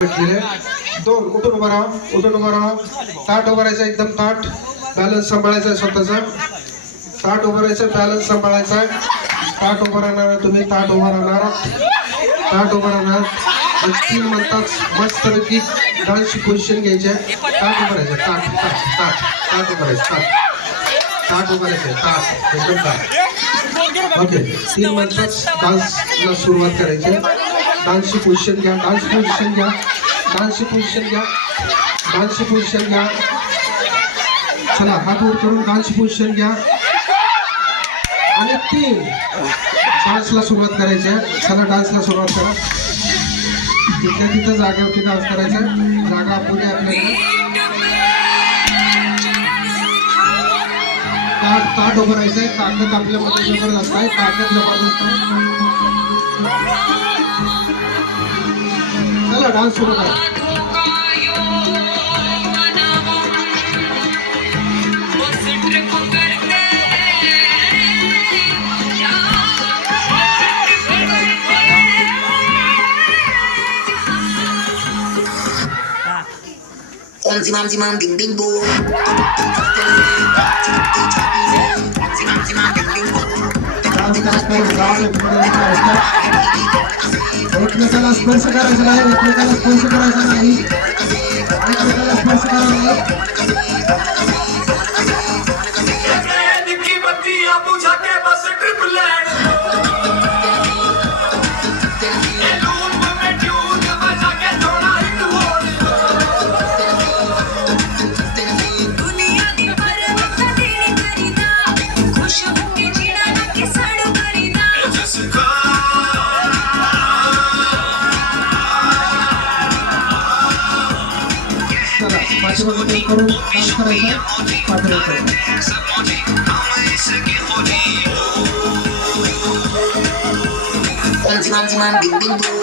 दोन उठून उभा राहा, उठून उभा राहा. ताट उभं राहायचं, एकदम ताट. बॅलन्स सांभाळायचा स्वतःचा. ताट उभं राहायचं, बॅलन्स सांभाळायचा. ताट उभं राहणार तुम्ही, ताट उभं राहणार, ताट उभं राहणार. 3 म्हणतात मस्तपैकी डान्सची पोझिशन घ्यायची. ताट उभं राहायचं, ताट ताट ताट ताट उभं राहायचं, ताट ताट उभं राहायचं, ताट एकदम ताट. ओके, 3 म्हणतात डान्सला सुरुवात करायची. डान्सची पोझिशन घ्या, डान्स पोझिशन घ्या, डान्सची पोझिशन घ्या, डान्सची पोझिशन घ्या. चला हात वर करून डान्सची पोझिशन घ्या. आणि 3 डान्सला सुरुवात करायची. चला डान्सला सुरुवात करा. तिथल्या तिथं जागेवरती डान्स करायचा. जागा आपली आपल्याला. ताट ताट उभं राहायचंय. ताकद आपल्यामध्ये जबरदस्त आहे, ताकद जबरदस्त आहे. चला डान्स सुरू करा. Om zimam zimam ding ding boom. Zimam zimam ding ding boom. एकमेकाला स्पर्श करायचा नाही, एकमेकाला स्पर्श करायचा नाही, एकमेकाला स्पर्श करायचा करून डान्स करायचा. पाठवायचं Om zimam zimam ding ding boom.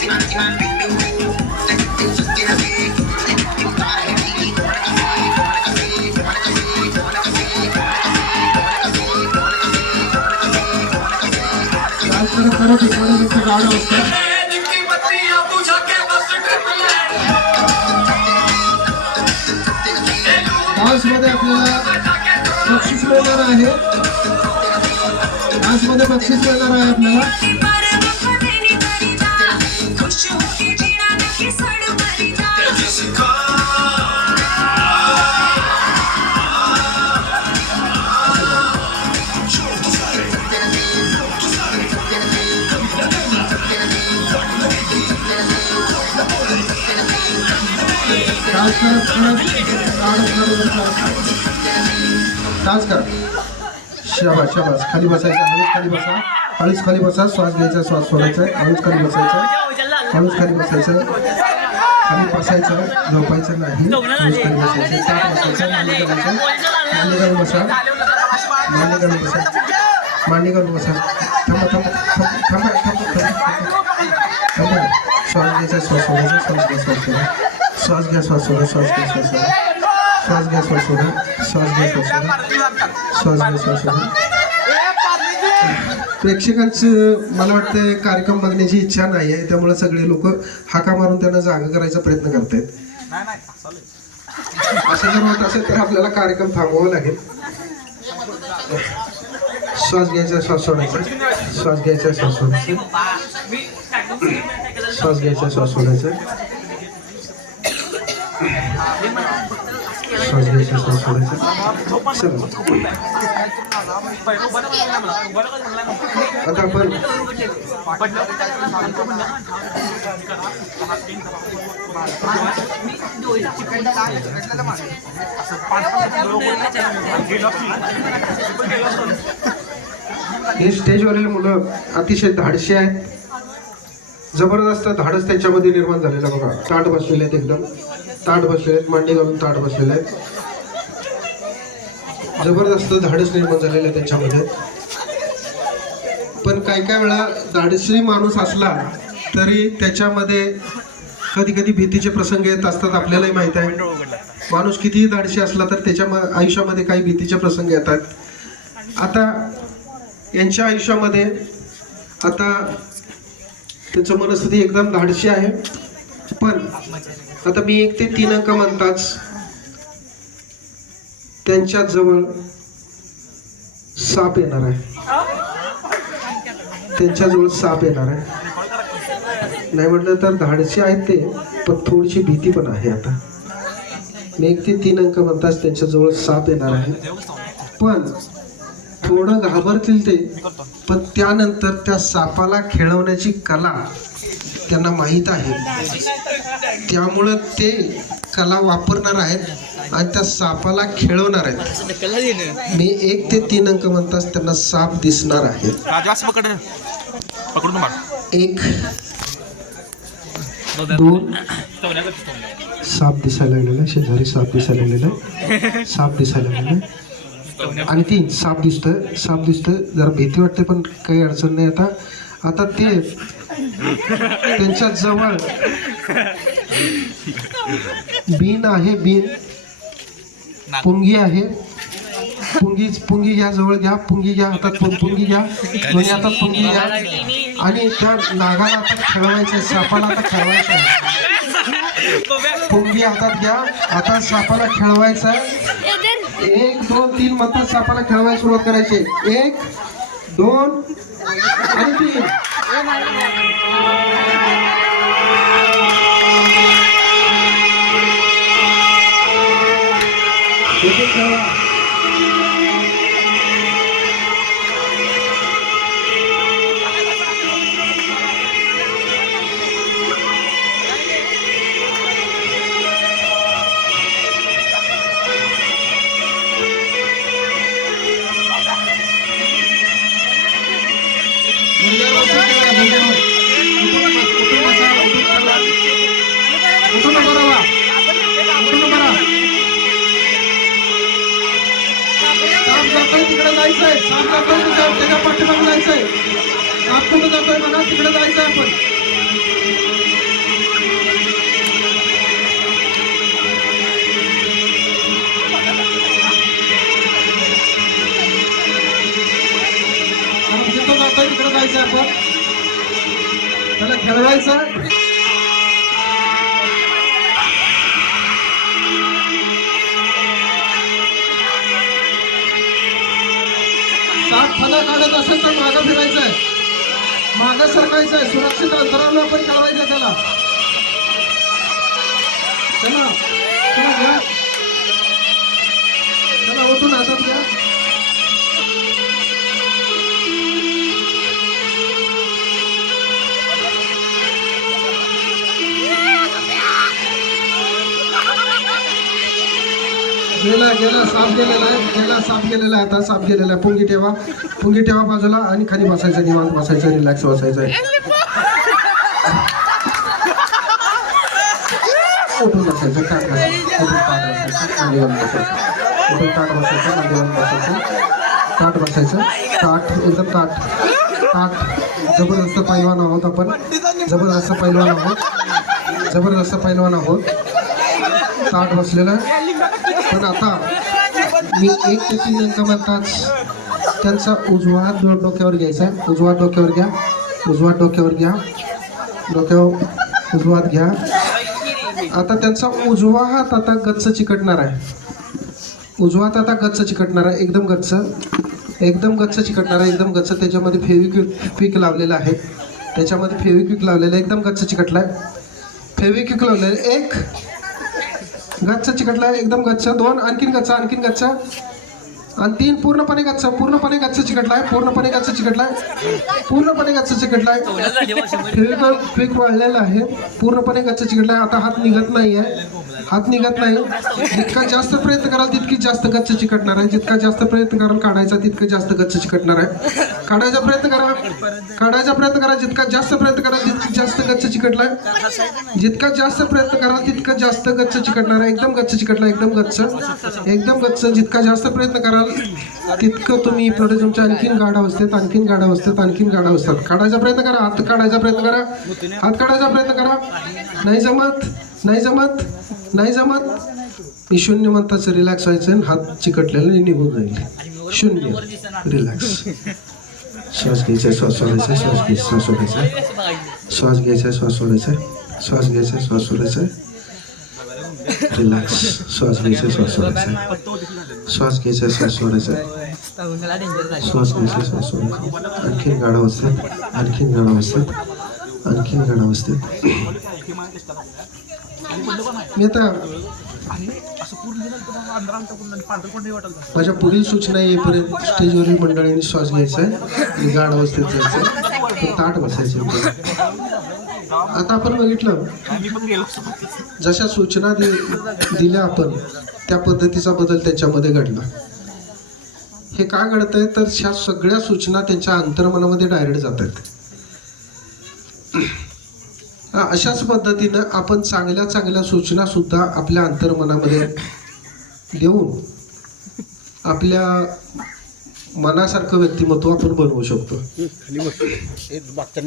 Zimam zimam ding ding boom. Dance करत करत इकडे गाणं असतं. डान्समध्ये आपल्याला बक्षीस मिळणार आहे. डान्समध्ये बक्षीस मिळणार आहे आपल्याला. डान्स करत डान्स करा. शाबास शाबास. खाली बसायचं, हळूच खाली बसा, हळूच खाली बसा. श्वास घ्यायचा, श्वास सोडायचा. हळूच खाली बसायचं, हळूच खाली बसायचं. खाली बसायचं, झोपायचं नाही. हळूच खाली बसायचं. ताट बसायचं, मांडी करायचं. मांडी करून बसा, मांडी करून बसा, मांडी करून बसा. थांबा थांबा थांबा थांबा थांबा थांबा. श्वास घ्यायचा, श्वास सोडायचा. श्वास घ्या, श्वास सोडा. श्वास घ्या, श्वास सोडा. श्वास घ्या, श्वास सोडा. श्वास घ्या, श्वास सोडा. श्वास घ्या, श्वास सोडा. श्वास घ्या, श्वास सोडा. प्रेक्षकांचं मला वाटतं कार्यक्रम बघण्याची इच्छा नाही आहे, त्यामुळे सगळे लोक हाका मारून त्यांना जागा करायचा प्रयत्न करतायत. असं जर होत असेल तर आपल्याला कार्यक्रम थांबवावा लागेल. श्वास घ्यायचा, श्वास सोडायचा. श्वास घ्यायचा, श्वास सोडायचा. श्वास घ्यायचा, श्वास सोडायचा. श्वास घ्यायचा, श्वास सोडायचा. आता आपण हे स्टेजवरील मुलं अतिशय धाडशी आहेत. जबरदस्त धाडस त्यांच्यामध्ये निर्माण झालेलं बघा. ताट बसलेले आहेत, एकदम ताट बसलेले आहेत, मांडी घालून ताट बसलेले आहेत. जबरदस्त धाडस निर्माण झालेलं आहे त्यांच्यामध्ये. पण काही काही वेळा धाडसी माणूस असला तरी त्याच्यामध्ये कधी कधी भीतीचे प्रसंग येत असतात. आपल्यालाही माहित आहे. माणूस कितीही धाडशी असला तर त्याच्या आयुष्यामध्ये काही भीतीचे प्रसंग येतात. आता यांच्या आयुष्यामध्ये आता त्यांचं मनस्थिती एकदम धाडशी आहे. पण आता मी 1 ते 3 अंक म्हणताच त्यांच्या जवळ साप येणार आहे. त्यांच्याजवळ साप येणार आहे. नाही म्हटलं तर धाडशी आहेत ते, पण थोडीशी भीती पण आहे. आता मी 1 ते 3 अंक म्हणताच त्यांच्याजवळ साप येणार आहे. पण थोडं घाबरतील ते, पण त्यानंतर त्या सापाला खेळवण्याची कला त्यांना माहीत आहे. त्यामुळं ते कला वापरणार आहेत आणि त्या सापाला खेळवणार आहेत. मी 1 ते 3 अंक म्हणताच त्यांना साप दिसणार आहे. 1 2 साप दिसायला लागलेला, शेजारी साप दिसायला लागलेला, साप दिसायला लागलेला. आणि 3 साप दिसतोय. जरा भीती वाटते पण काही अडचण नाही. आता ते त्यांच्या जवळ बीन आहे. पुंगी आहे. पुंगी घ्या, जवळ घ्या. पुंगी घ्या हातात. पुंगी घ्या, दोन्ही हातात पुंगी घ्या. आणि त्या नागाला आता खेळवायचं, सापाला आता खेळवायचं आहे. पुंगी हातात घ्या. आता सापाला खेळवायचं आहे. 1 2 3 म्हणतात सापाला खेळवायला सुरुवात करायची. 1 2 आणि 3. तिकडे जायचंय. साप जातोय, त्याच्या पाठीमागे जायचंय. साप कुठे जातोय बघा, तिकडे जायचंय आपण. जिथं जातोय तिकडे जायचंय आपण. त्याला खेळवायचं. साप फला काढत असेल तर मागं फिरायचंय, मागं सरकायचंय. सुरक्षित अंतरावर आपण खेळवायचं त्याला. चला घ्या, चला उठून हातात घ्या. गेला साप गेलेला आहे. आता साप गेलेला आहे. पुंगी ठेवा बाजूला आणि खाली बसायचं, निवांत बसायचं, रिलॅक्स बसायचं आहे. उठून बसायचं, ताट बसायचं. एकदम ताट. जबरदस्त पैलवान आहोत आपण. जबरदस्त पैलवान आहोत. ताट बसलेलं आहे. पण आता मी 1 ते 3 अंक म्हणताच त्यांचा उजवा हात डोक्यावर घ्यायचा. उजवा डोक्यावर घ्या. उजवा हात घ्या. आता त्यांचा उजवा हात आता गच्च चिकटणार आहे. एकदम गच्च चिकटणार आहे. त्याच्यामध्ये फेविक्विक लावलेलं आहे. एकदम गच्च चिकटलाय. फेविक्विक लावलेलं. 1 गच्च चिकटलाय, एकदम गच्च. 2 आणखीन गच्च. आणि 3 पूर्णपणे गच्च चिकटलाय. फेविक्विक वाढलेला आहे. पूर्णपणे गच्च चिकटलाय. आता हात निघत नाही. जितका जास्त प्रयत्न कराल तितकी जास्त गच्च चिकटणार आहे. जितका जास्त प्रयत्न कराल काढायचा तितकं जास्त गच्च चिकटणार आहे. काढायचा प्रयत्न करा. जितका जास्त प्रयत्न कराल तितकी जास्त गच्च चिकटलाय. जितका जास्त प्रयत्न कराल तितकं जास्त गच्च चिकटणार आहे. एकदम गच्च चिकटलाय. एकदम गच्च. जितका जास्त प्रयत्न कराल तितकं तुम्ही पुढे तुमच्या आणखीन गाढ अवस्थेत. काढायचा प्रयत्न करा. हात काढायचा प्रयत्न करा. नाही जमत. मी 0 म्हणताच रिलॅक्स व्हायचं आणि हात चिकटलेला निघून जाईल. 0 रिलॅक्स. श्वास घ्यायचा, श्वास सोडायचा. श्वास घ्यायचा, श्वास सोडायचा, श्वास घ्यायचा, श्वास सोडायचा, रिलॅक्स. श्वास घ्यायचा, श्वास सोडायचा, श्वास घ्यायचा, श्वास सोडायचा, श्वास घ्यायचा, श्वास सोडायचा. आणखीन गाढ अवस्थेत, आणखीन गाढ अवस्थेत, आणखीन गाढ अवस्थेत. मी आता माझ्या पुढील सूचना येईपर्यंत स्टेजवरील मंडळींनी श्वास घ्यायचा आहे आणि गाढ अवस्थेत जायचं, ताट बसायचं. आता आपण बघितलं जशा सूचना दिल्या आपण त्या पद्धतीचा बदल त्याच्यामध्ये घडला. हे का घडतंय तर ह्या सगळ्या सूचना त्यांच्या अंतर्मनामध्ये डायरेक्ट जात आहेत. अशाच पद्धतीनं आपण चांगल्या चांगल्या सूचना सुद्धा आपल्या अंतर्मनामध्ये देऊन आपल्या मनासारखं व्यक्तिमत्व आपण बनवू शकतो.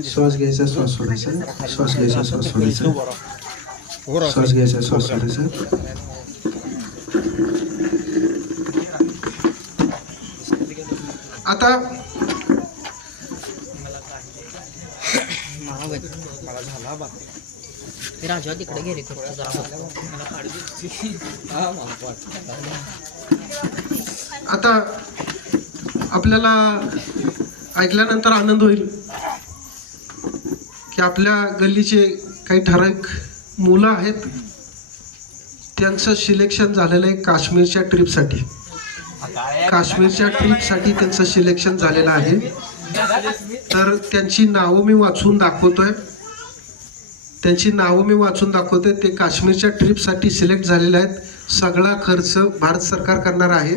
श्वास घ्यायचा, श्वास सोडायचा, श्वास घ्यायचा, श्वास सोडायचा, श्वास घ्यायचा, श्वास सोडायचा. आता राजा तिकडे गेले आता आपल्याला ऐकल्यानंतर आनंद होईल की आपल्या गल्लीचे काही ठराविक मुलं आहेत, त्यांचं सिलेक्शन झालेलं आहे काश्मीरच्या ट्रिपसाठी. काश्मीरच्या ट्रिपसाठी त्यांचं सिलेक्शन झालेलं आहे. तर त्यांची नावं मी वाचून दाखवतोय, त्यांची नावं मी वाचून दाखवतोय. ते काश्मीरच्या ट्रिपसाठी सिलेक्ट झालेले आहेत. सगळा खर्च भारत सरकार करणार आहे.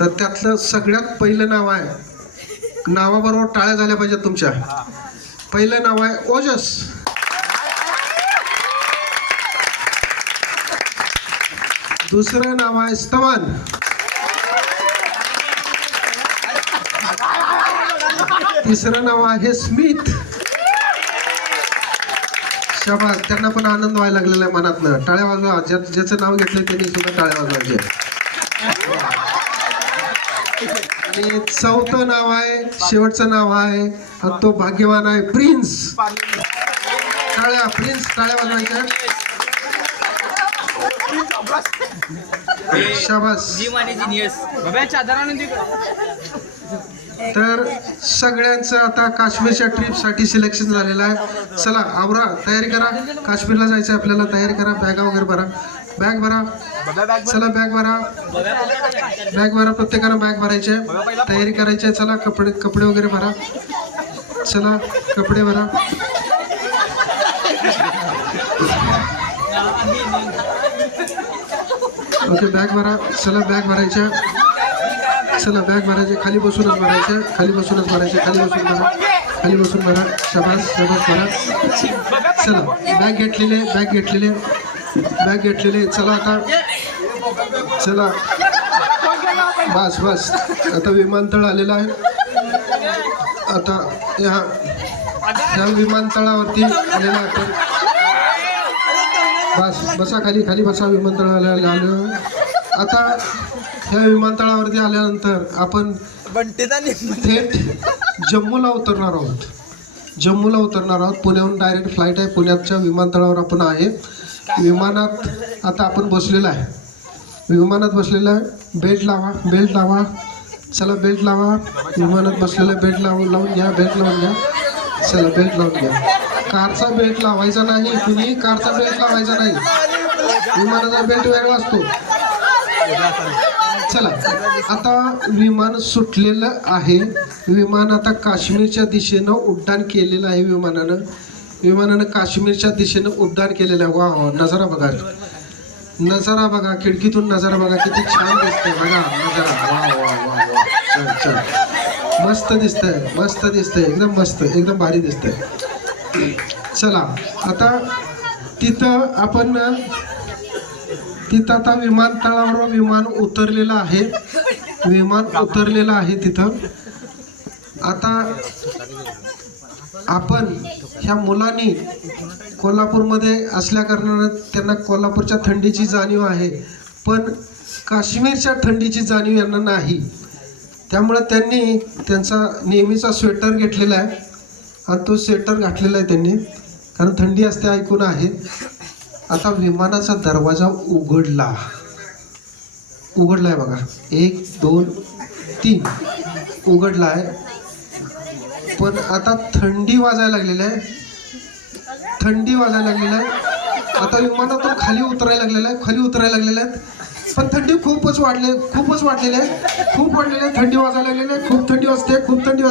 तर त्यातलं सगळ्यात पहिलं नाव आहे, नावाबरोबर टाळ्या झाल्या पाहिजेत तुमच्या. पहिलं नाव आहे ओजस. दुसरं नाव आहे स्तवन. तिसरं नाव आहे स्मिथ. शाबास, त्यांना पण आनंद व्हायला लागलेला आहे मनातनं. टाळ्या वाजवा. ज्याचं नाव घेतलं त्यांनी सुद्धा टाळ्या वाजवायचे. आणि चौथं नाव आहे, शेवटचं नाव आहे, तो भाग्यवान आहे प्रिन्स. टाळ्या, प्रिन्स, टाळ्या वाजवायच्या. शाबास. तर सगळ्यांचं आता काश्मीरच्या ट्रिपसाठी सिलेक्शन झालेलं आहे. चला आवरा, तयारी करा. काश्मीरला जायचं आपल्याला, तयारी करा. बॅगा वगैरे भरा, बॅग भरा. चला बॅग भरा, बॅग भरा. प्रत्येकानं बॅग भरायचे, तयारी करायची. चला कपडे वगैरे भरा. चला कपडे भरा. ओके, बॅग भरा. चला बॅग भरायच्या. चला बॅग भरायचे. खाली बसूनच भरायचे, खाली बसूनच भरायचे. खाली बसून भरा, खाली बसून भरा. शाबास, शाबास भरा. चला बॅग घेतलेले, बॅग घेतलेले, बॅग घेतलेले. चला आता, चला बस बस. आता विमानतळ आलेलं आहे. आता ह्या विमानतळावरती आलेलं आहे. बस बसा, खाली खाली बसा. विमानतळाला आलं. आता ह्या विमानतळावरती आल्यानंतर आपण थेट जम्मूला उतरणार आहोत. जम्मूला उतरणार आहोत. पुण्याहून डायरेक्ट फ्लाईट आहे. पुण्याच्या विमानतळावर आपण आहे. विमानात आता आपण बसलेला आहे. विमानात बसलेलं आहे. बेल्ट लावा, बेल्ट लावा. चला बेल्ट लावा. विमानात बसलेलं बेल्ट लावून घ्या, बेल्ट लावून घ्या. चला बेल्ट लावून घ्या. कारचा बेल्ट लावायचा नाही, कुणी कारचा बेल्ट लावायचा नाही. विमानाचा बेल्ट वेगळा असतो. चला आता विमान सुटलेलं आहे. विमान आता काश्मीरच्या दिशेनं उड्डाण केलेलं आहे. विमानानं काश्मीरच्या दिशेनं उड्डाण केलेलं आहे. वा वा, नजारा बघा, नजारा बघा. खिडकीतून नजारा बघा, किती छान दिसतंय बघा नजारा. वा वा वा वा, छान छान, मस्त दिसतंय, मस्त दिसतंय, एकदम मस्त, एकदम भारी दिसतंय. चला आता तिथं आता विमानतळावर विमान उतरलेलं आहे. विमान उतरलेलं आहे तिथं. आता आपण ह्या मुलांनी कोल्हापूरमध्ये असल्या कारणानं त्यांना कोल्हापूरच्या थंडीची जाणीव आहे, पण काश्मीरच्या थंडीची जाणीव यांना नाही. त्यामुळे त्यांनी त्यांचा नेहमीचा स्वेटर घेतलेला आहे. आणि तो स्वेटर घातलेला आहे त्यांनी, कारण थंडी असते ऐकून आहे. आता विमानाचा दरवाजा उघडलाय बघा. 1 2 3 उघडलाय. पण आता थंडी वाजायला लागलेली आहे. आता विमानातून खाली उतरायला लागलेलं आहे. पण थंडी खूपच वाढलेली आहे. खूप वाढलेली आहे. थंडी वाजायला लागलेली आहे. खूप थंडी वाजते. एकदम थंडी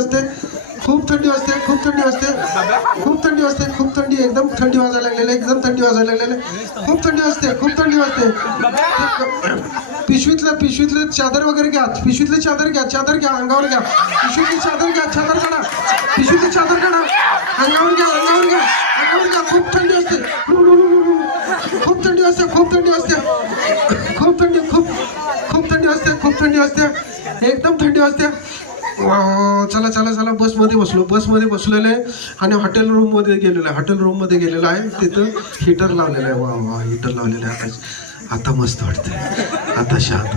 वाजायला लागलेली आहे. खूप थंडी वाजते. पिशवीतलं चादर वगैरे घ्या. चादर घ्या अंगावर घ्या. पिशवीतली चादर घ्या. चादर काढा. अंगावर घ्या. खूप थंडी असते. एकदम थंडी वाजते. चला बसमध्ये बसलेलं आहे आणि हॉटेल रूम मध्ये गेलेलो आहे. तिथं हीटर लावलेलं आहे. वा हीटर लावलेलं आहे. आता मस्त वाटतंय. आता शांत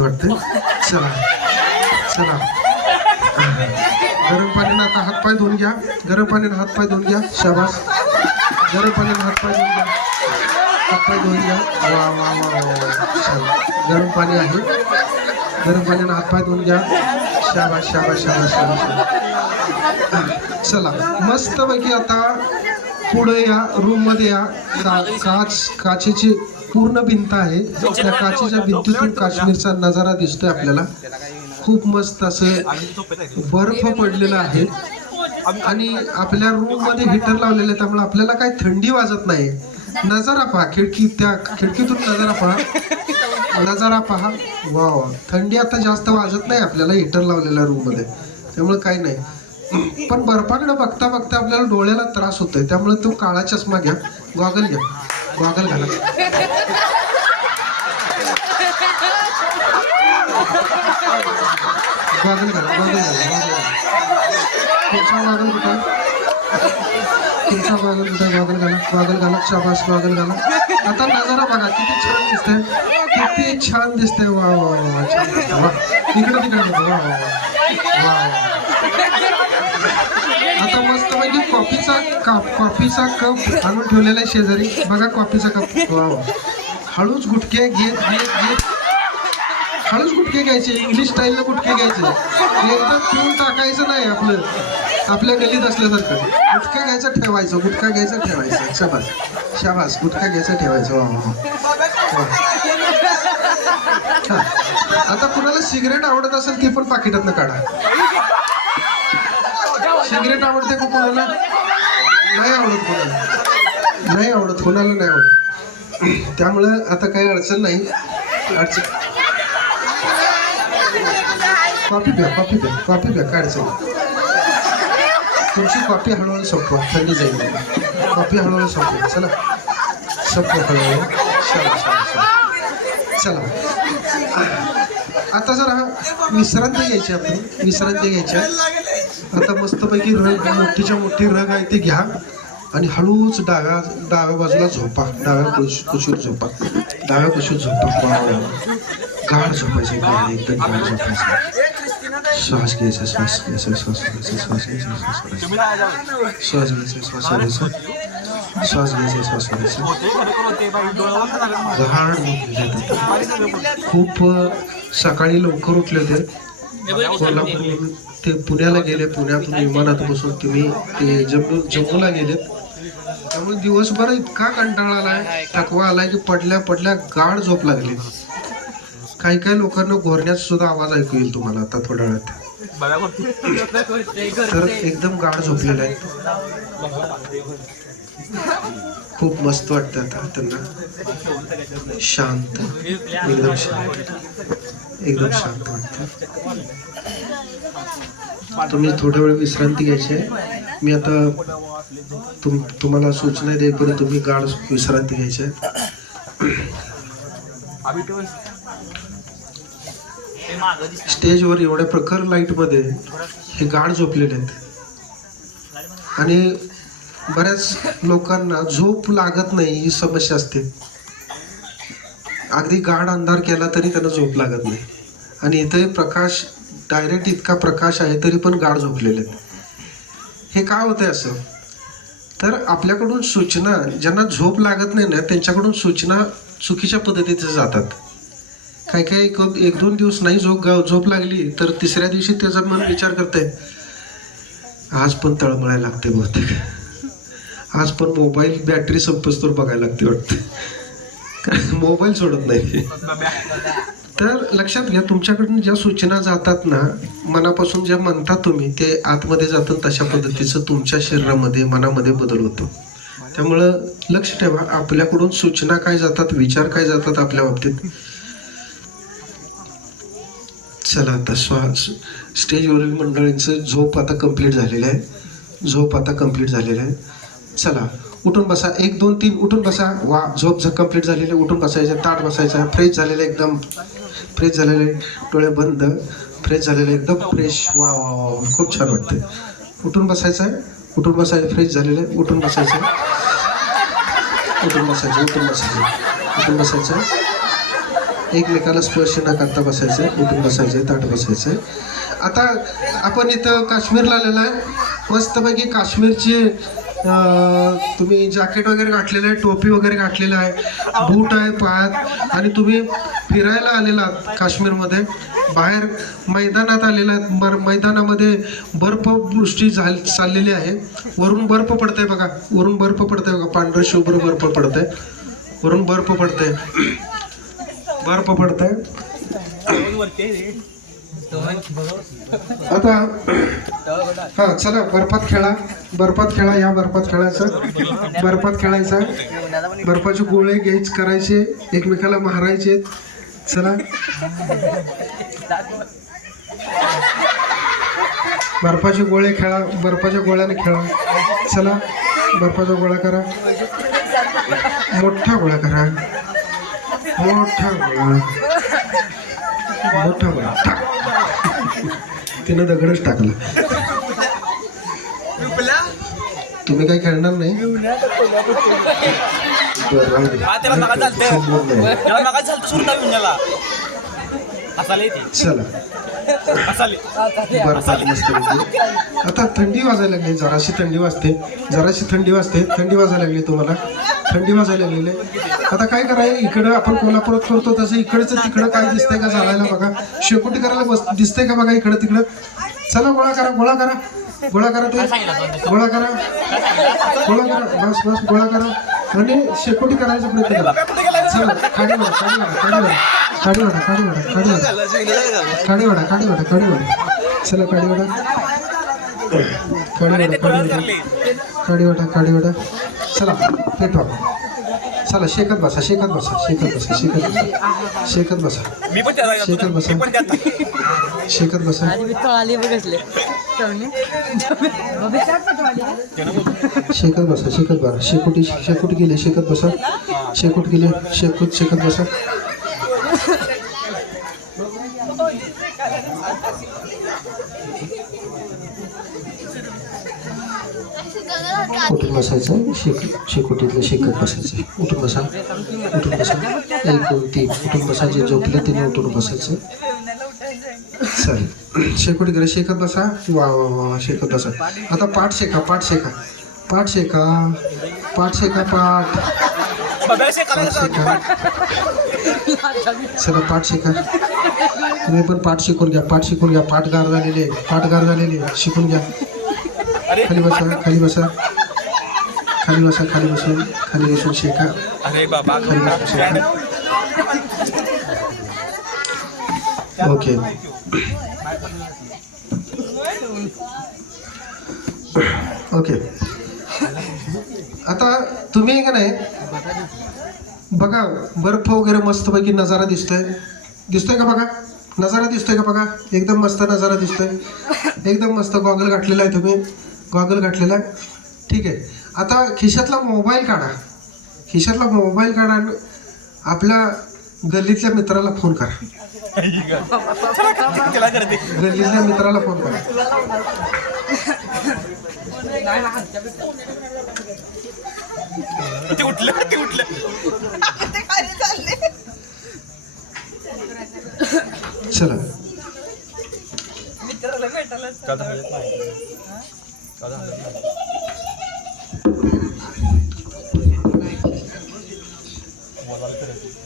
वाटतंय. चला गरम पाण्यानं आता हातपाय धुवून घ्या. शाबास. गरम पाण्यानं हातपाय धुवून घ्या. वा छान. गरम पाणी आहे. गरम पाण्यानं हातपाय धुवून घ्या. शाबास. चला मस्तपैकी आता पुढे या रूम मध्ये या. काचेची पूर्ण भिंत आहे. त्या काचेच्या भिंतीतून काश्मीरचा नजारा दिसतोय आपल्याला. खूप मस्त असं बर्फ पडलेला आहे आणि आपल्या रूम मध्ये हीटर लावलेलं आहे, त्यामुळे आपल्याला काही थंडी वाजत नाही. नजारा पहा. खिडकीतून नजारा पहा. वा. थंडी आता जास्त वाजत नाही आपल्याला हीटर लावलेल्या रूम मध्ये, त्यामुळे काही नाही. पण बर्फाकडे बघता आपल्याला डोळ्याला त्रास होतोय, त्यामुळे तो काळा चष्मा घ्या. गॉगल घाला. गॉगल घाला. शाबास. गॉगल घाला. आता नजारा बघा किती छान दिसतंय. वा छान दिसतंय. वा तिकडे वा. आता मस्त पैकी कॉफीचा कप आणून ठेवलेला आहे शेजारी. बघा कॉफीचा कप. वा. हळूच गुटके घ्यायचे. इंग्लिश स्टाईलला गुटके घ्यायचे. एकदम पिऊन टाकायचं नाही. आपल्या गल्लीत असल्यासारखं गुटखा घ्यायचा ठेवायचं. शाबास. गुटखा घ्यायचा ठेवायचं. वा. आता कुणाला सिगरेट आवडत असेल ती पण पाकिटातनं काढा. सिगरेट आवडते का कोणाला? नाही आवडत कोणाला. त्यामुळं आता काही अडचण नाही. कॉफी प्या. काय अडचण. तुमची कॉफी हळूहळू संपवा. थंडी जाईल. कॉफी हळूहळू संपवा. चला हळूहळू. चला आता जरा विश्रांती घ्यायची. आता मस्तपैकी मोठीच्या मोठी रग आहे ती घ्या आणि हळूच डाव्या बाजूला झोपा. डाव्या कुशीवर झोपा. गाढ झोपायचं. एकदम गाढ झोपायचं. श्वास घ्यायचा. खूप सकाळी लवकर उठले होते. कोल्हापूर ते पुण्याला गेले. पुण्यातून विमानात बसून तुम्ही ते जम्मूला गेलेत. त्यामुळे दिवसभर इतका कंटाळा आलाय, थकवा आलाय की पडल्या गाढ झोप लागली. काही लोकांना घोरण्याचा सुद्धा आवाज ऐकू येईल तुम्हाला आता थोड्या वेळात. तर एकदम गाढ झोपलेले आहेत. खूप मस्त वाटतं आता त्यांना. शांत. एकदम शांत वाटतं. तुम्ही थोड्या वेळ विश्रांती घ्यायची आहे. मी आता तुम्हाला सूचना देईपर्यंत तुम्ही गाढ विश्रांती घ्यायची आहे. स्टेजवर एवढ्या प्रखर लाईट मध्ये हे गाढ झोपलेले आहेत आणि बऱ्याच लोकांना झोप लागत नाही ही समस्या असते. अगदी गाढ अंधार केला तरी त्यांना झोप लागत नाही आणि इथे प्रकाश डायरेक्ट इतका प्रकाश आहे तरी पण गाढ झोपलेले आहेत. हे का होतंय असं? तर आपल्याकडून सूचना, ज्यांना झोप लागत नाही ना त्यांच्याकडून सूचना चुकीच्या पद्धतीचे जातात. काय काय एक दोन दिवस नाही झोप लागली तर तिसऱ्या दिवशी त्याचा मन विचार करते, आज पण तळमळायला लागते बहुतेक, आज पण मोबाईल बॅटरी संपस्तोर बघायला लागते वाटतं, मोबाईल सोडत नाही. तर लक्षात घ्या, तुमच्याकडून ज्या सूचना जातात ना, मनापासून ज्या म्हणतात तुम्ही ते आतमध्ये जातात, तशा पद्धतीचं तुमच्या शरीरामध्ये मनामध्ये बदल होतो. त्यामुळं लक्ष ठेवा, आपल्याकडून सूचना काय जातात, विचार काय जातात आपल्या बाबतीत. चला आता स्टेजवरील मंडळींचं झोप आता कंप्लीट झालेलं आहे, झोप आता कंप्लीट झालेलं आहे. चला उठून बसा, 1 2 3 उठून बसा. वा, झोप कंप्लीट झालेली, उठून बसायचं, ताट बसायचं, फ्रेश झालेलं, एकदम फ्रेश झालेले, डोळे बंद, फ्रेश झालेले, एकदम फ्रेश. वा वा वा, खूप छान वाटते. उठून बसायचं आहे, उठून बसायचं, फ्रेश झालेले, उठून बसायचं, उठून बसायचं, उठून बसायचं, उठून बसायचं, एकमेकाला स्पर्श न करता बसायचं, उठून बसायचं, ताट बसायचं. आता आपण इथं काश्मीरला आलेलं आहे, मस्तपैकी काश्मीरची तुम्ही जॅकेट वगैरे घातलेलं आहे, टोपी वगैरे घातलेलं आहे, बूट आहे पायात, आणि तुम्ही फिरायला आलेला आहात काश्मीरमध्ये, बाहेर मैदानात आलेला आहात. मैदानामध्ये बर्फवृष्टी चाललेली आहे, वरून बर्फ पडतंय बघा, वरून बर्फ पडतंय बघा, पांढरं शुभ्र बर्फ पडतंय, वरून बर्फ पडतंय, बर्फ पडतंय. आता हा चला बर्फात खेळा, बर्फात खेळा, या बर्फात खेळायचं, बर्फात खेळायचं, बर्फाचे गोळे घ्यायचे, करायचे, एकमेकाला मारायचे. चला बर्फाचे गोळे खेळा, बर्फाच्या गोळ्याने खेळा. चला बर्फाचा गोळा करा, मोठा गोळा करा, मोठा गोळा, मोठा गोळा टाक. तिनं दगडच टाकला. तुम्ही काही खेळणार नाही? चला बर्फात मस्त. आता थंडी वाजायला लागली, जराशी थंडी वाजते, जराशी थंडी वाजते, थंडी वाजायला लागली, तुम्हाला थंडी वाजायला लागलेली. आता काय करायचं, इकडं आपण कोल्हापुरात करतो तसं इकडचं तिकडं काय दिसतंय का झाडायला बघा, शेकोटी करायला दिसतंय का बघा इकडं तिकडं. चला गोळा करा, गोळा करा, गोळा करा, ते गोळा करा, गोळा करा, बस बस गोळा करा, आणि शेकोटी करायचा प्रयत्न करा. चला काडी वाडा, काडी वाडा, काडी वाडा, काडी वाडा, काडी वाडा, काडी वाडा, काडी वाडा, काडी वाडा, काडी वाडा. चला काडी वाडा, काडी वाडा, काडी वाडा, काडी वाडा, काडी वाडा. चला पेटवा, चला शेकत बसा, शेकत बसा, शेकत बसा, शेकत बसा, शेकत बसा, शेकत बसा, शेकत बसा, शेकत बसा, शेकत बसा, शेकोटी शेकोटी गेले, शेकत बसा, शेकोट गेले, शेकत शेकत बसा. उठून बसायचं, शेकोटीतलं शेकत बसायचं, उठून बसा, उठून बसा, 1 2 3 उठून बसायचे, झोपले तिने उठून बसायचं. चालेल, शेकोटी करा, शेकत बसा. वा वा वा, शेकत बसा. आता पाठ शेका, पाठ शेका, पाठ शेका, पाठ शेका, पाठ पाठ शेका. चला पाठ शेका, तुम्ही पण पाठ शिकून घ्या, पाठ शिकून घ्या, पाठ गार झालेली आहे, पाठ गार झालेली आहे, शिकून घ्या. खाली बसा, खाली बसा, खाली बसा, खाली बसून, खाली बसून शेका, खाली बसून शेका. Okay, okay. आता तुम्ही का नाही बघा, बर्फ वगैरे मस्तपैकी नजारा दिसतोय, दिसतोय का बघा, नजारा दिसतोय का बघा, एकदम मस्त नजारा दिसतोय, एकदम मस्त. गॉगल घातलेला आहे तुम्ही, गॉगल घातलेला आहे, ठीक आहे. आता खिशातला मोबाईल काढा, खिशातला मोबाईल काढा, आपल्या गल्लीतल्या मित्राला फोन करा, गल्लीतल्या मित्राला फोन करा. चला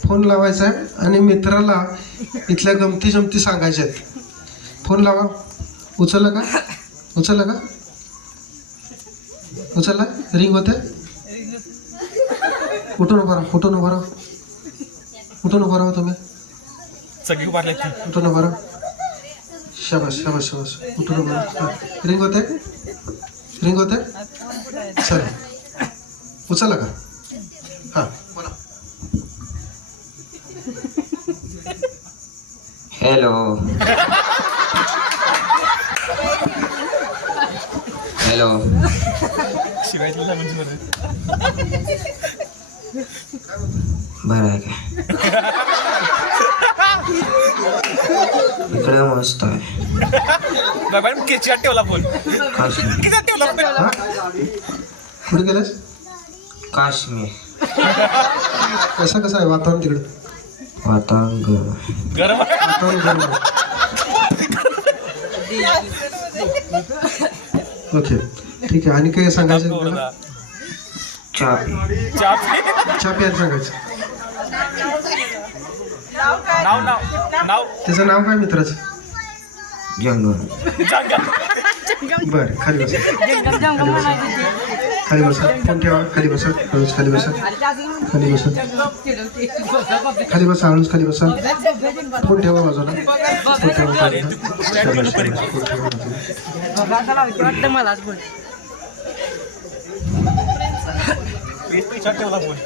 फोन लावायचा आहे आणि मित्राला इथल्या गमती जमती सांगायच्या आहेत. फोन लावा. उचलला का? उचलला का? उचलला? रिंग होते. उठून उभा राहा, उठून उभा राहा, उठून उभा राहा तुम्ही. उठून उभा राहा. शाबास शाबास शाबास. उठून उभा राहा. रिंग होते, रिंग होते. चल उचलला का? हां बोला. हॅलो हॅलो बरं आहे का? इकडे मस्त आहे. ठेवला फोन काश्मीर हां कुठे गेलास? काश्मीर कसं आहे वातावरण तिकडे? वातावरण गरम वातावरण गरम आहे. ओके ठीक आहे. आणि काय सांगायचं आहे तुम्हाला? चहा पी. चहा प्यायला सांगायचं. नाव नाव नाव त्याचं नाव काय मित्राचं? जंगल. बरं खाली बसा, खाली बसा. फोन ठेवा. खाली बसा, हळूच खाली बसा, खाली बसा, खाली बसा, हळूच खाली बसा. फोन ठेवा बाजूला, फोन ठेवा बाजूला. शाबास, शाबास. फोन ठेवा बाजूला. ठेवला फोन